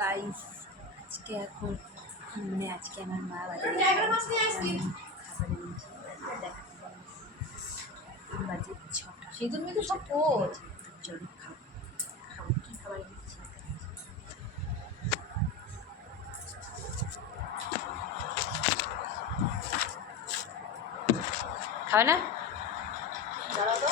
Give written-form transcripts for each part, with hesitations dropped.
Guys আজকে এখন মানে আজকে আমার মা বাজারে খাবারে বাজে 6টা সেদিন তো সব কোচ চলো খাবো কী খাবার দিচ্ছি খাবে না দাঁড়াও তো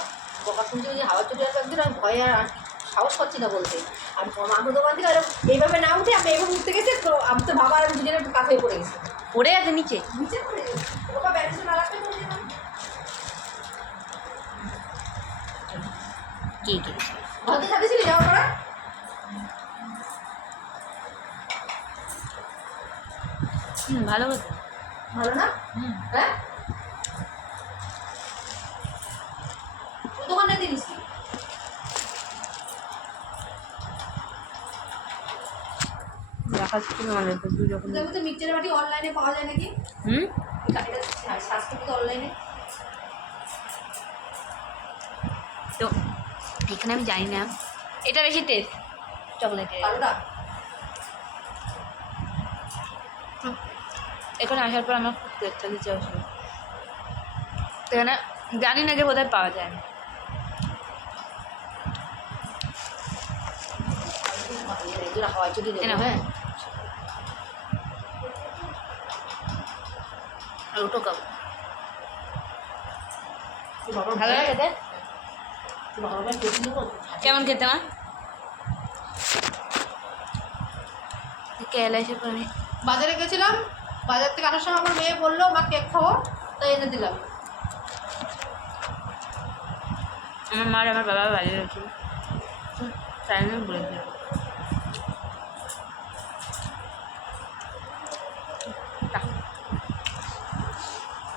বকা শুনছি যে হাওয়া চলে আসবে একদিন আমি ভয়ে আর সাহস পাচ্ছি না বলতে আর মামু দোকান থেকে এইভাবে না উঠে আমি এইভাবে উঠতে গেছি তো আমি তো বাবা আর দুজনে কাছে পড়ে গেছি পড়ে আছে নিচে নিচে পড়ে গেছি ওটা ব্যালেন্স না রাখতে কে কে ঘরে সাথে ছিল যাওয়ার পরে ভালো কথা ভালো না হ্যাঁ দোকানে দিয়েছি দেখা যাচ্ছে মানে তো দুই রকম দেখো তো মিক্সচার বাটি অনলাইনে পাওয়া যায় নাকি এটা স্বাস্থ্য থেকে অনলাইনে তো এখানে আমি জানি না এটা বেশি টেস্ট চকলেটের কালোটা এখানে আসার পর আমার খুব টেস্ট দিচ্ছে আসলে এখানে জানি না যে কোথায় পাওয়া যায় এগুলো হয় চুরি এ নাও। হ্যাঁ আর ওটো কাপ ভালো ভালো লাগে খেতে ভালো কেমন খেতে মা কেলা এসে পরে বাজারে গেছিলাম বাজার থেকে আসার সময় আমার মেয়ে বললো মা কেক খাবো তাই এনে দিলাম আমার মার আমার বাবা বাড়ি গেছিল তাই আমি বলেছিলাম